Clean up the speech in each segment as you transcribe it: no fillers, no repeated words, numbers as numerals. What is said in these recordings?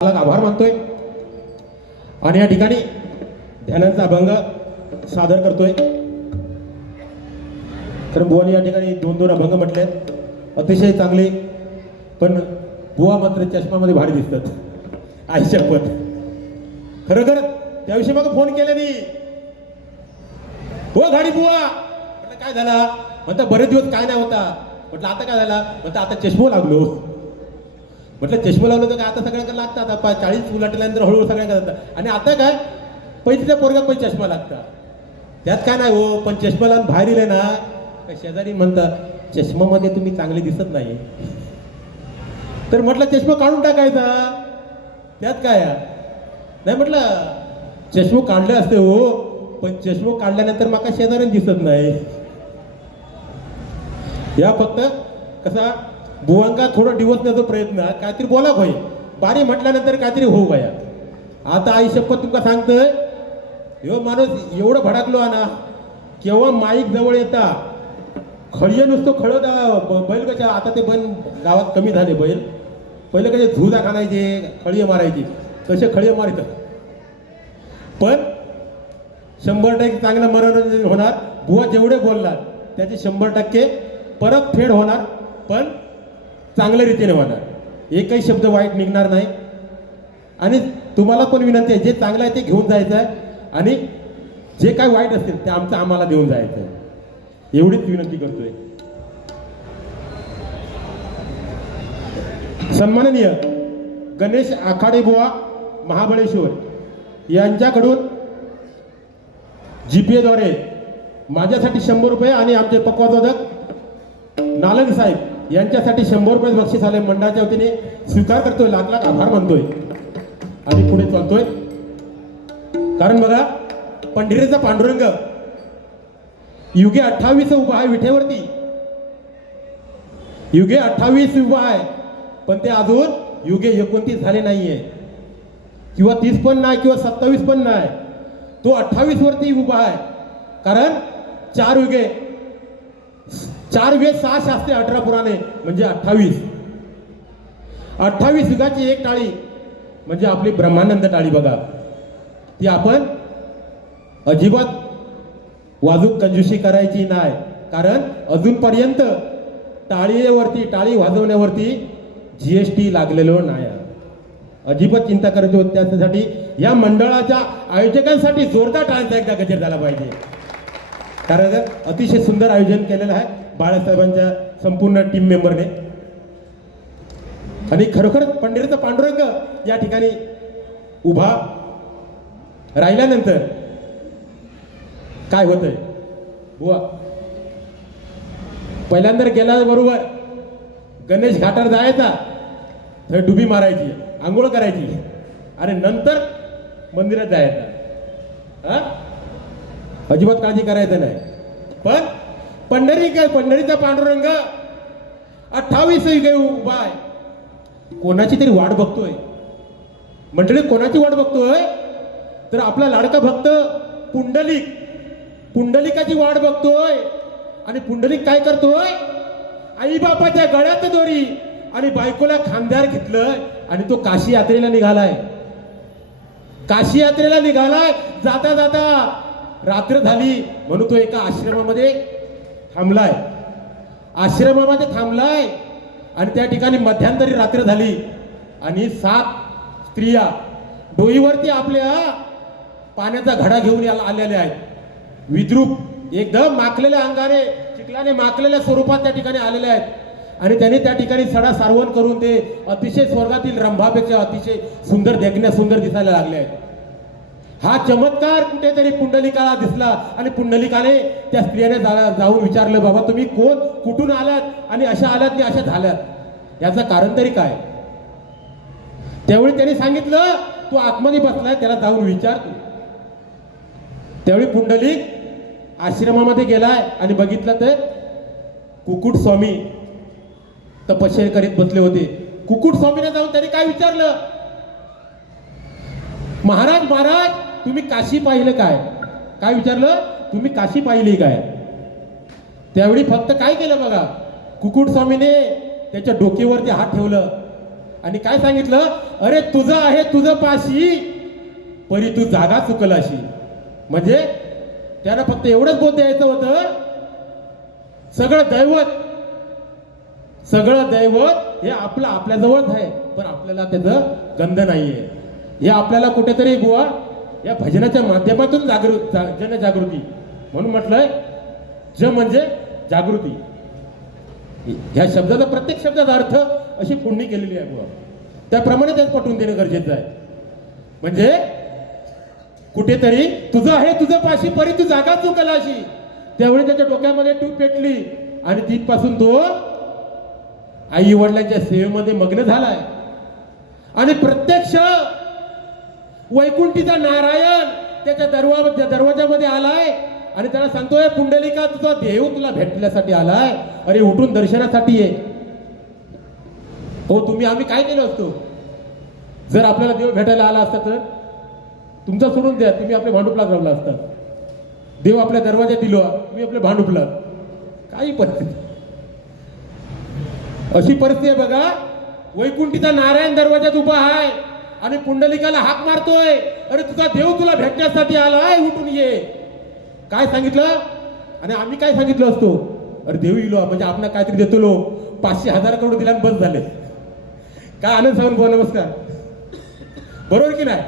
आभार मानतोय आणि या ठिकाणी ध्यानांचा अभंग सादर करतोय। तर बुवानी या ठिकाणी दोन अभंग म्हटले, अतिशय चांगले, पण बुवा मात्र चष्मामध्ये भारी दिसतात। आई शपथ, खरोखर त्याविषयी मग फोन केले नाही हो गाडी बुवा, म्हटलं काय झाला, म्हणता बरेच दिवस काय नाही होता, म्हटलं आता काय झाला, म्हणता आता चष्मा लागलो। म्हटलं चष्मा लावलं तर काय आता सगळ्यांना लागतात, आता 40 उलटल्यानंतर हळूहळू सगळ्यांना जातात, आणि आता काय पैसेच्या पोरगा पण चष्मा लागतात, त्यात काय नाही हो। पण चष्मा लावून बाहेर इले ना, शेजारी म्हणतात चष्मामध्ये तुम्ही चांगले दिसत नाही, तर म्हटलं चष्मा काढून टाकायचा, त्यात काय नाही। म्हटलं चष्मा काढले असते हो, पण चष्मा काढल्यानंतर माका शेजारी दिसत नाही। या फक्त कसा बुवांका थोडं डिवचण्याचा प्रयत्न, काहीतरी बोला भाई, बारी म्हटल्यानंतर काहीतरी होऊ गया। आता आई शपथ तुमका सांगतोय, ह्यो माणूस एवढं भडकलो ना, केव्हा माईक जवळ येता खळी नुसतं खळत, बैल कशा आता ते बैल गावात कमी झाले, बैल पहिले कसे झुजा खाणायचे, खळी मारायची, तसे खळी मारित, पण 100% चांगलं मनोरंजन होणार। बुवा जेवढे बोलणार त्याचे 100% परत फेड होणार, पण चांगल्या रीतीने होणार, एकही शब्द वाईट निघणार नाही। आणि तुम्हाला पण विनंती आहे, जे चांगलं आहे ते घेऊन जायचं आहे, आणि जे काय वाईट असतील ते आम्हाला देऊन जायचं आहे, एवढीच विनंती करतोय। सन्माननीय गणेश आखाडे बुवा महाबळेश्वर यांच्याकडून GPay द्वारे माझ्यासाठी 100 रुपये आणि आमचे पक्वादोदक नालंग साहेब यांच्यासाठी 100 रुपये बक्षीस आले, मंडळाच्या वतीने स्वीकार करतोय, लाख लाख आभार मानतोय आणि पुढे चालतोय। कारण बघा, पंढरीचा पांडुरंग युगे 28 उभा आहे विठेवरती, युगे 28 उभा आहे, पण ते अजून युगे 29 झाले नाहीये, किंवा 30 पण नाही, किंवा 27 पण नाही, तो 28 वरती उभा आहे। कारण 4 युगे, 4 वेद 6 शास्त्रे 18 पुराणे म्हणजे 28 युगाची एक टाळी म्हणजे आपली ब्रह्मानंद टाळी बघा, ती आपण अजिबात वाजूक कंजूशी करायची नाही, कारण अजूनपर्यंत टाळी वाजवण्यावरती GST लागलेलो नाही, अजिबात चिंता करायची होती। त्यासाठी या मंडळाच्या आयोजकांसाठी जोरदार टाळ्यांचा एकदा गजर झाला पाहिजे, कारण अतिशय सुंदर आयोजन केलेलं आहे बाळासाहेबांच्या संपूर्ण टीम मेंबरने। आणि खरोखर पंढरीचा पांडुरंग या ठिकाणी उभा राहिल्यानंतर काय होतंय बुवा, पहिल्यांदा गेल्याबरोबर गणेश घाटावर जायचा, तर डुबी मारायची, आंघोळ करायची, आणि नंतर मंदिरात जायचा, अजिबात काळजी करायचं नाही। पण पंढरीचा पांडुरंग 28 युगे उभा आहे, कोणाची तरी वाट बघतोय मंडळी, कोणाची वाट बघतोय, तर आपला लाडका भक्त पुंडलिकाची वाट बघतोय। आणि पुंडलिक काय करतोय, आई बापाच्या गळ्यात दोरी आणि बायकोला खांद्यावर घेतलं, आणि तो काशी यात्रेला निघालाय, जाता जाता रात्र झाली म्हणून तो एका आश्रमामध्ये थांबलाय, आणि त्या ठिकाणी मध्यंतरी रात्र झाली, आणि 7 स्त्रिया डोईवरती आपल्या पाण्याचा घडा घेऊन आलेल्या आहेत, विद्रूप एकदम माखलेल्या अंगाने, चिखलाने माखलेल्या स्वरूपात त्या ठिकाणी आलेल्या आहेत, आणि त्याने त्या ठिकाणी सडा सारवण करून ते अतिशय स्वर्गातील रंभापेक्षा अतिशय सुंदर दिसायला लागले आहेत। हा चमत्कार कुठेतरी पुंडलिकाला दिसला, आणि पुंडलिकाने त्या स्त्रियाने जाऊन विचारलं, बाबा तुम्ही कोण, कुठून आलात, आणि अशा आल्यात की अशा झाल्यात, याचं कारण तरी काय। त्यावेळी त्याने सांगितलं, तू आतमध्ये बसलाय, त्याला जाऊन विचार तू। त्यावेळी पुंडलिक आश्रमामध्ये गेलाय, आणि बघितलं तर कुकुट स्वामी तपश्चर्या करीत बसले होते। कुकुट स्वामीने जाऊन त्याने काय विचारलं, महाराज तुम्ही काशी पाहिलं काय विचारलं, तुम्ही काशी पाहिली काय। त्यावेळी फक्त काय केलं बघा, कुकुट स्वामीने त्याच्या डोक्यावरती हात ठेवलं, आणि काय सांगितलं, अरे तुझं आहे तुझं पाशी परी तू जागा चुकलाशी. म्हणजे त्यानं फक्त एवढंच बोध द्यायचं होतं, सगळं दैवत हे आपल्याजवळच आहे, पण आपल्याला त्याचं गंध नाहीये. हे आपल्याला कुठेतरी बुवा या भजनाच्या माध्यमातून जनजागृती म्हणून म्हटलंय. ज म्हणजे जागृती. ह्या शब्दाचा प्रत्येक शब्दाचा अर्थ अशी पुण्य केलेली आहे बुवा, त्याप्रमाणे त्यात पटवून देणं गरजेचं आहे. म्हणजे कुठेतरी तुझं आहे तुझं पाशी परी तू जागा चुकलाशी. त्यावेळी त्याच्या डोक्यामध्ये टूप पेटली आणि तिथपासून तो आई वडिलांच्या सेवेमध्ये मग्न झालाय. आणि प्रत्यक्ष वैकुंठीचा नारायण त्याच्या दरवाजामध्ये आलाय आणि त्याला सांगतोय, पुंडलिका तुझा देव तुला भेटण्यासाठी आलाय, अरे उठून दर्शनासाठी ये. हो, आम्ही काय केलं असतो जर आपल्याला देव भेटायला आला असता तर? तुमचं सोडून द्या, तुम्ही आपल्या भांडुपलात राहिला असता. देव आपल्या दरवाजात दिलो, तुम्ही आपल्या भांडुपलात. काही परिस्थिती, अशी परिस्थिती आहे बघा. वैकुंठीचा नारायण दरवाजात उभा आहे आणि पुंडलिकाला हाक मारतोय, अरे तुझा देव तुला भेटण्यासाठी आलाय, उठून ये. काय सांगितलं आणि आम्ही काय सांगितलं असतो, अरे देव इलो म्हणजे आपण काहीतरी देतो लो, 500,000 करोड दिला आणि बस झाले. काय आनंद सावंत भाऊ नमस्कार, बरोबर की नाही?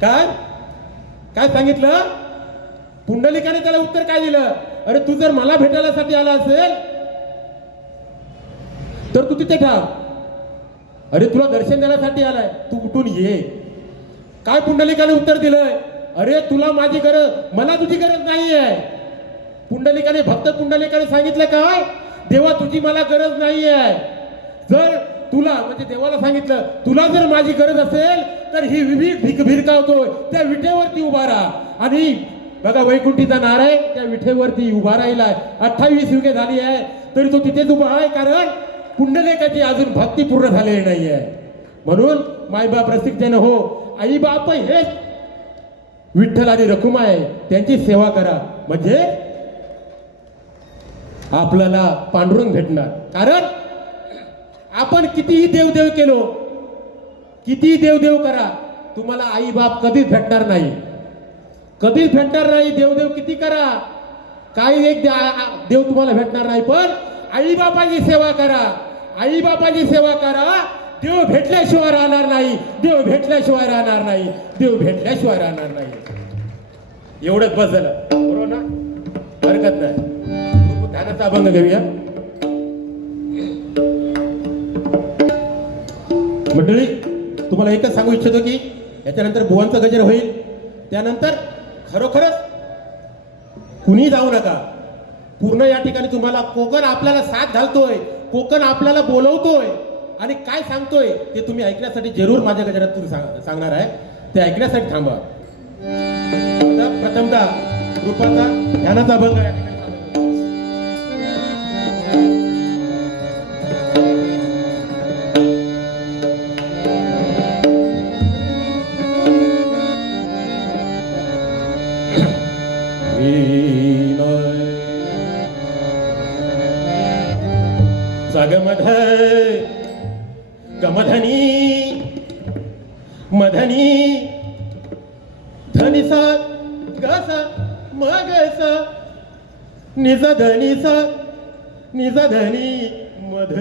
काय सांगितलं पुंडलिकाने? त्याला उत्तर काय दिलं, अरे तू जर मला भेटायलासाठी आला असेल तर तू तिथे थांब, अरे तुला दर्शन देण्यासाठी आलाय, तू उठून ये. काय पुंडलिकाने उत्तर दिलंय, अरे तुला माझी गरज, मला तुझी गरज नाहीये. भक्त पुंडलिकाने सांगितलं काय, देवा तुझी मला गरज नाहीये. जर तुला म्हणजे देवाला सांगितलं, तुला जर माझी गरज असेल तर ही भिरकावतोय त्या विठेवरती उभा राहा. आणि बघा वैकुंठीचा नारायण त्या विठेवरती उभा राहिलाय. 28 युगे झाली आहे तरी तो तिथेच उभा आहे, कारण पुंडलिकाची अजून भक्ती पूर्ण झालेली नाहीये. म्हणून मायबाप रसिकजन हो, आई बाप हेच विठ्ठल आणि रखुमा आहे, त्यांची सेवा करा म्हणजे आपल्याला पांडुरंग भेटणार. कारण आपण कितीही देवदेव केलो, कितीही देवदेव करा, तुम्हाला आई बाप कधीच भेटणार नाही, कधीच भेटणार नाही. देवदेव किती करा, काही एक देव तुम्हाला भेटणार नाही. पण आई बापाची सेवा करा, आई बापाची सेवा करा. देव भेटल्याशिवाय राहणार नाही, देव भेटल्याशिवाय राहणार नाही, देव भेटल्याशिवाय राहणार नाही. एवढंच बस झालं, बरोबर ना? हरकत नाही. ध्यानाचा अभंग घेऊया मंडळी. तुम्हाला एकच सांगू इच्छितो की याच्यानंतर बुवांचा गजर होईल, त्यानंतर खरोखरच कुणी जाऊ नका. पूर्ण या ठिकाणी तुम्हाला कोकण आपल्याला साथ घालतोय, कोकण आपल्याला बोलवतोय आणि काय सांगतोय ते तुम्ही ऐकण्यासाठी जरूर माझ्या गजरात सांगणार आहे, ते ऐकण्यासाठी थांबा. प्रथमतः रूपाचा ध्यानाचा अभंग आहे. गमधनी मधनी धनिसा गसा मगसा निज धनिसा निज धनी मध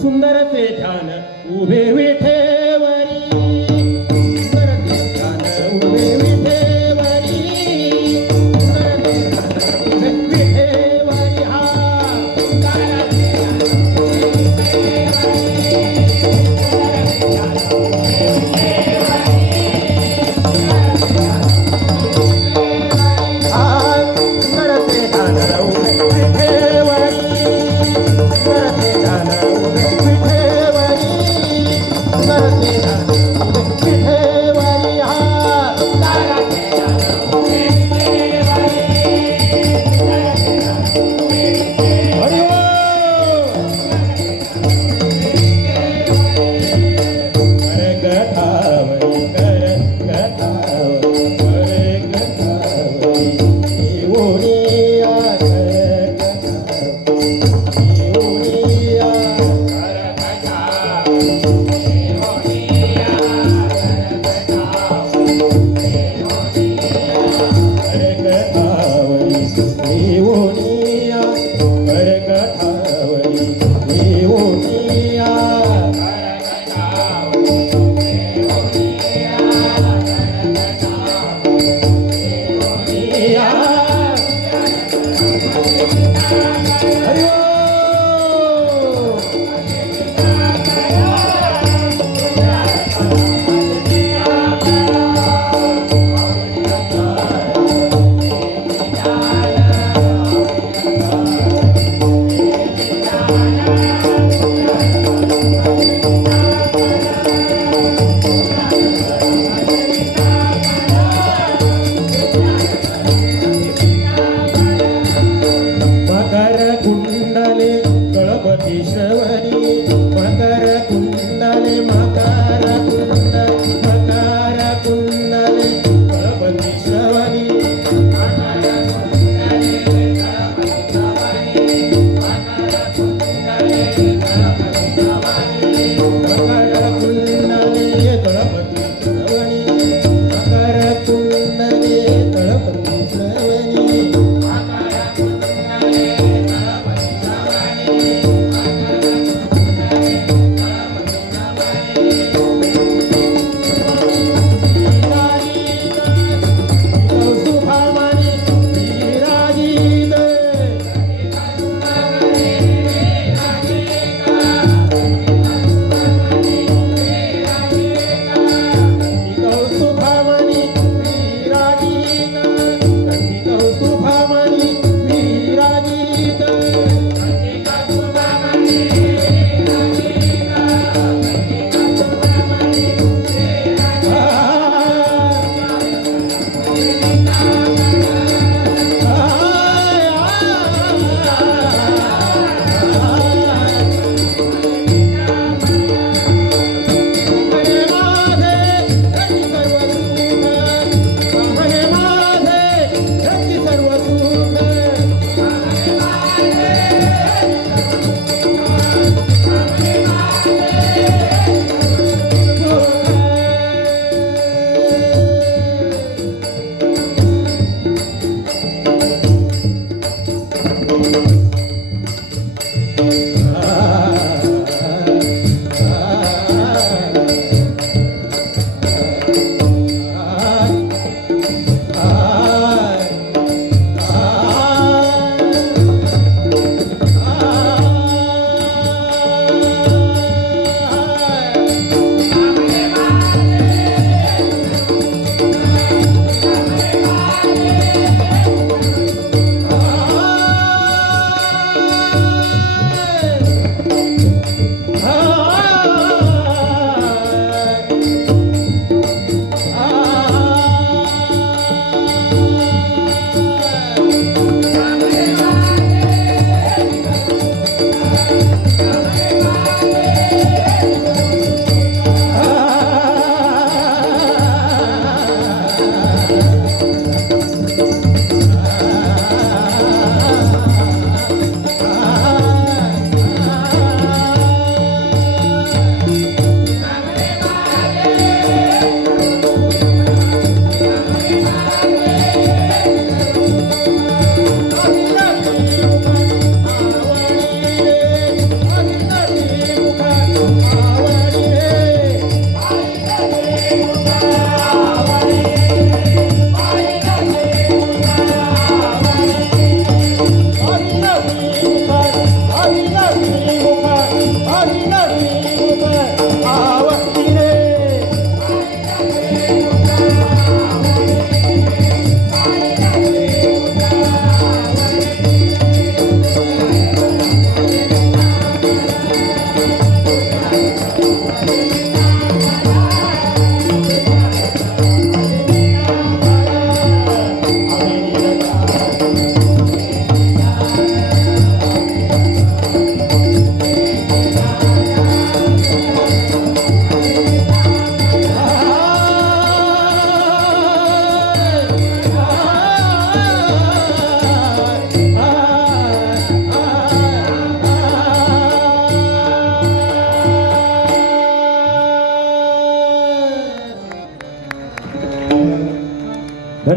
सुंदर ते ध्यान उभे विठेवरी, सुंदर ते ध्यान उभे विठेवरी, सुंदर ते ध्यान उभे विठेवरी. हा सुंदर ते ध्यान उभे करते ध्यान उभे पिठेवरी, करते ध्यान उभे पिठेवरी हा. हरी बोल. अरे गठावरी कर गठावरी अरे गठावरी येऊनिया कर गठावरी येऊनिया कर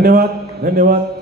धन्यवाद धन्यवाद.